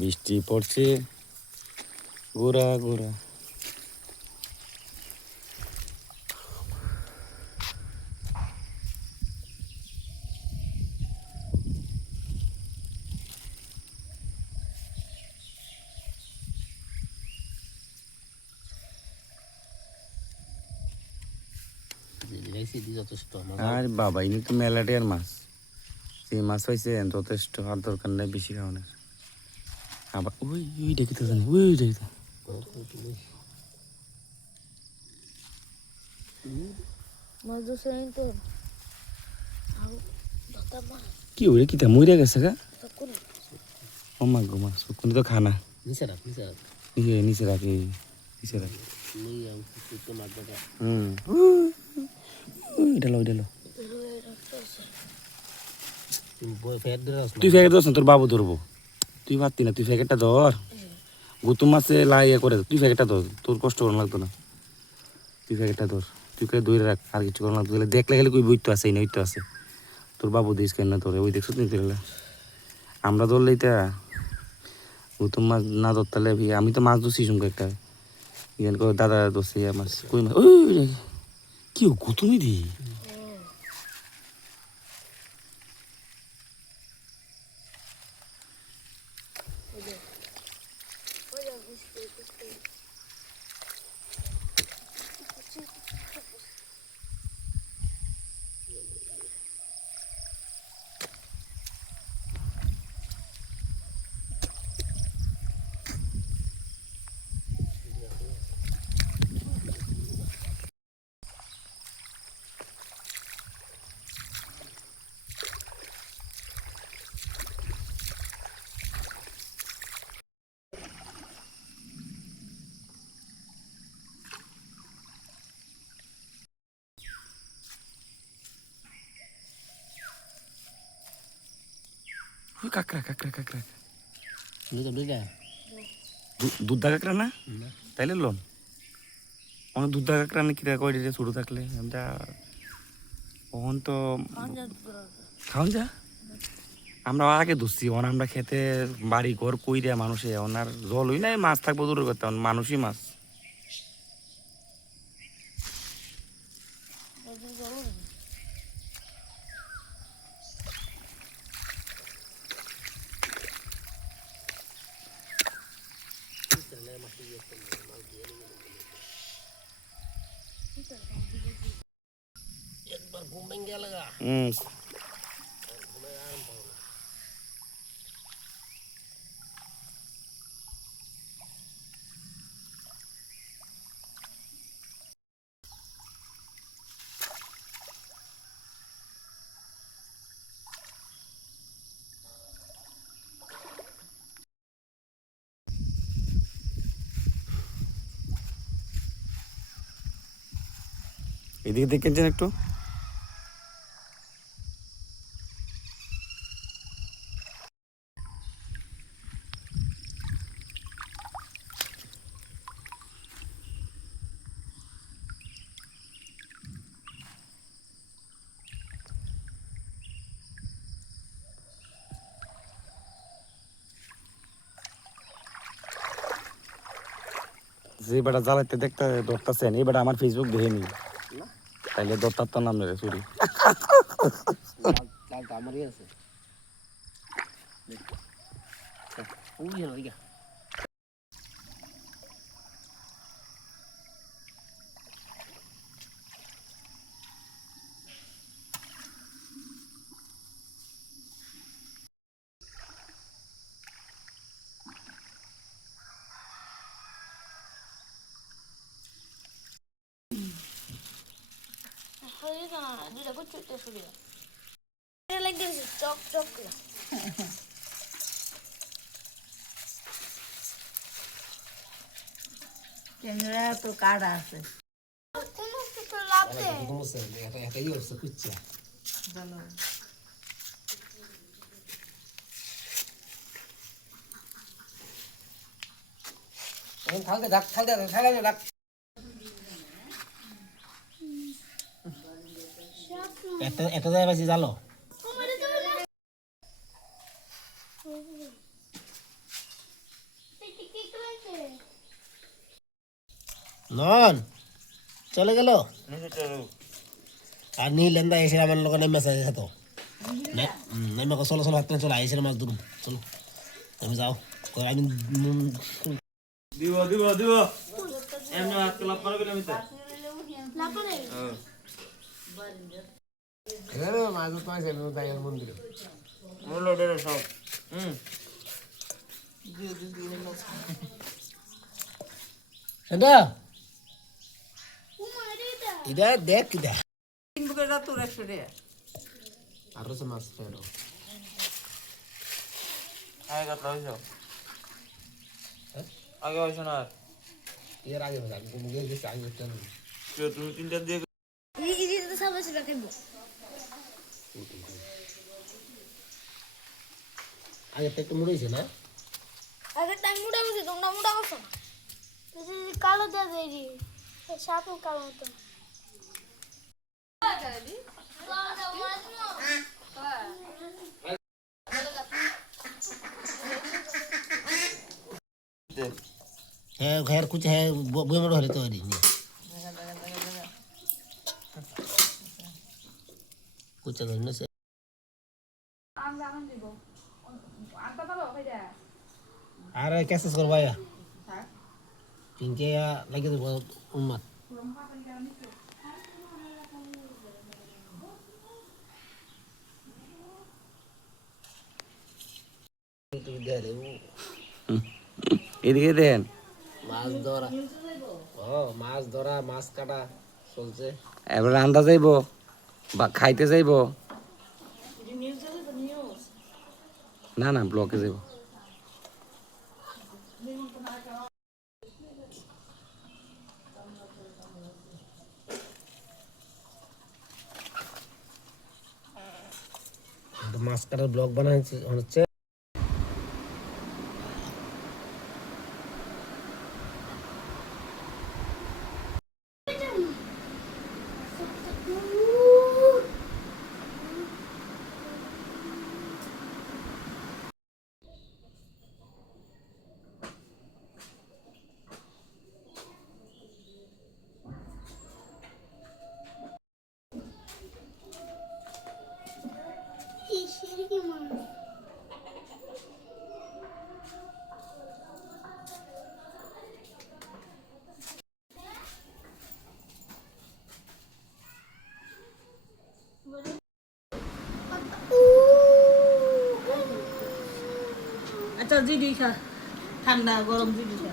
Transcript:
বৃষ্টি পড়ছে গোরা গোরা। আর বাবা ইনি তো মেলাটিয়ার মাছ, সেই মাছ হয়েছে যথেষ্ট, আর দরকার নেই বেশি খাওয়ানোর। আবার ওই ওই দেখিতে জানি ওই দেখিতে কি ওরে কিতা মরে গেছে গা। ও মা গো মা শুকুনি তো খানা নিচে রাখি নিচে রাখি। এটা লো তুই ফ্যাকেট ধরছ তোর বাবু ধরবো, তুই পারতি না, তুই ফ্যাকেটটা ধর। গুতুম মাছে লাইয়া করে তুই ফ্যাকেটটা ধর, তোর কষ্ট করানো লাগতো না। তুই ফ্যাকেটটা ধর, তুই করে ধরে রাখ, আর কিছু করানো লাগতো। দেখলে গেলে কই বই তো আছে, এই না ওই তো আছে। তোর বাবু দিস কেন না তোরে, ওই দেখছো তুই তুলে আমরা ধরলেই তা গুতুম মাছ না ধরতালে। আমি তো মাছ ধরছি সঙ্গে একটা ইয়ান করে দাদা ধরছে মাছ কই মাছ। ওই কি গুতুমই দি কাকড়া কাকড়া কাকড়া দুধ কাকড়া না তাইলে লোন অনেক দুধ কাকড়া না কিরা কয় রে ছোটো থাকলে আমরা তখন তো খাওয়ান যা। আমরা আগে ধরছি ওন আমরা খেতে বাড়ি ঘর কই দেয়া মানুষে ওনার জল হই নাই, মাছ থাকবো দূরের কথা, মানুষই মাছ। এদিকে দেখেছেন একটু যে বেটা জ্বালাইতে দেখতে ধরতেছেন, এই বেটা আমার ফেসবুক দেখেনি, তাইলে ধরতার তো নাম রে সরি। আমারই আছে তো কার্ড আছে এটা যায় বেশি জালো নন চলে গেল আর নীলেন্দা এসে আমার লোক নেমে খেত নেমে চলো চলো হাত চলো আইসে মাছ ধরুন চলো তুমি যাও আমি দিব দিব দিব এমনি হাত ক্লাব করবে না মিতা মাছ তো আছে মন্দিরে বলো ডরে সব এটা এটা দেখ দেখ তিন বুকের রাত তোর একশো রে আরো সে মাছ ফেরো আগে কথা হইছো আগে হইছো না এর আগে আমি মুখে গেছি আগে চল তুমি তিনটা দিয়ে এই তো সব আছে রাখবো আগে তো একটু মুড়েছে না আগে টাইম মুড়া গেছে তোমরা মুড়া করছো না কালো দেয়া দেয় রে সাপ কালো মতো है घर कुछ है बोई में रहले तो नहीं कुछ अगर न से अरे कैसे करवाया इनके या लगे तो उम्मत तो दे दे এদিকে দেন মাছ ধরা ও মাছ ধরা মাছ কাটা চলছে এবার রান্দা যাইবো বা খাইতে যাইবো না না ব্লকে যাইবো মাছ কাটার ব্লগ বানাচ্ছে হচ্ছে আচ্ছা জিডি খা ঠান্ডা গরম জিডি খা